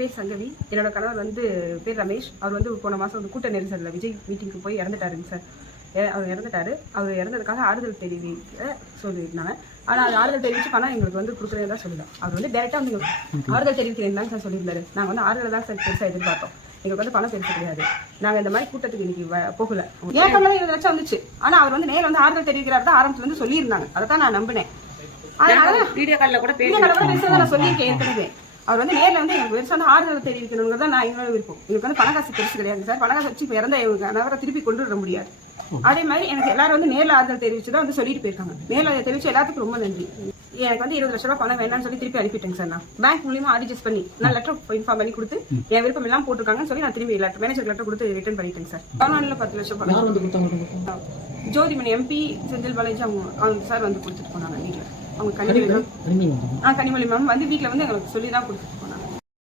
பேர் சங்கவி. என்னோட கணவர் வந்து பேர் ரமேஷ். அவர் வந்து போன மாதம் வந்து கூட்ட நெரிசலில் விஜய் மீட்டிங்க்கு போய் இறந்துட்டாருங்க சார். அவர் இறந்துட்டாரு. அவர் இறந்ததுக்காக ஆறுதல் தெரிவிக்க சொல்லியிருந்தாங்க. ஆனால் அது ஆறுதல் தெரிவிச்சு பணம் எங்களுக்கு வந்து கொடுக்குறதா சொல்லல. அவர் வந்து டேரெக்டாக வந்து ஆறுதல் தெரிவிக்கிறேன் தான் சார் சொல்லியிருந்தாரு. நாங்கள் வந்து ஆறுதல் தான் சார் பெருசாக எதிர்பார்த்தோம். எங்களுக்கு வந்து பணம் பெருசு கிடையாது. நாங்கள் இந்த மாதிரி கூட்டத்துக்கு இன்னைக்கு போகல. எனக்கு 20 லட்சம் வந்துச்சு. ஆனால் அவர் வந்து நேரில் வந்து ஆறுதல் தெரிவிக்கிறார் தான் ஆரம்பத்துல வந்து சொல்லியிருந்தாங்க. அதை தான் நான் நம்பினேன். அதனால வீடியோ காலில் கூட பேசுறதா நான் சொல்லியிருக்கேன் ஏற்கனவே. அவர் வந்து நேரில் வந்து எனக்கு பெருசாக வந்து ஆறுதல் தெரிவிக்கணுங்கிறத நான் எங்களோட விருப்பம். எனக்கு வந்து பணக்காசு பெருசு கிடையாது சார். பணக்காசு வச்சு இப்போ இறந்த நகரை திருப்பி கொண்டு வர முடியாது. அதே மாதிரி எனக்கு எல்லாரும் வந்து நேரில் ஆறுதல் தெரிவிச்சு தான் வந்து சொல்லிட்டு போயிருக்காங்க. நேரில் தெரிவிச்சு எல்லாத்துக்கும் ரொம்ப நன்றி. எனக்கு வந்து 20 லட்ச ரூபாய் பணம் வேண்டாம்னு சொல்லி திருப்பி அனுப்பிட்டேங்க சார். நான் பேங்க் மூலியமா அட்ஜஸ்ட் பண்ணி நான் லெட்டர் இன்ஃபார்ம் பண்ணி கொடுத்து என் விருப்பம் எல்லாம் போட்டிருக்காங்கன்னு சொல்லி நான் திரும்பி மேனேஜர் லெட்டர் கொடுத்து ரிட்டர்ன் பண்ணிட்டேங்க சார். கவர்மெண்ட்ல 10 லட்சம் பணம் ஜோதிமணி எம்பி செந்தில் பாலாஜி அவங்க சார் வந்து கொடுத்துட்டு போனாங்க வீட்டில். அவங்க கனிமொழி மேம் வந்து வீட்டில் வந்து எங்களுக்கு சொல்லி தான் கொடுத்து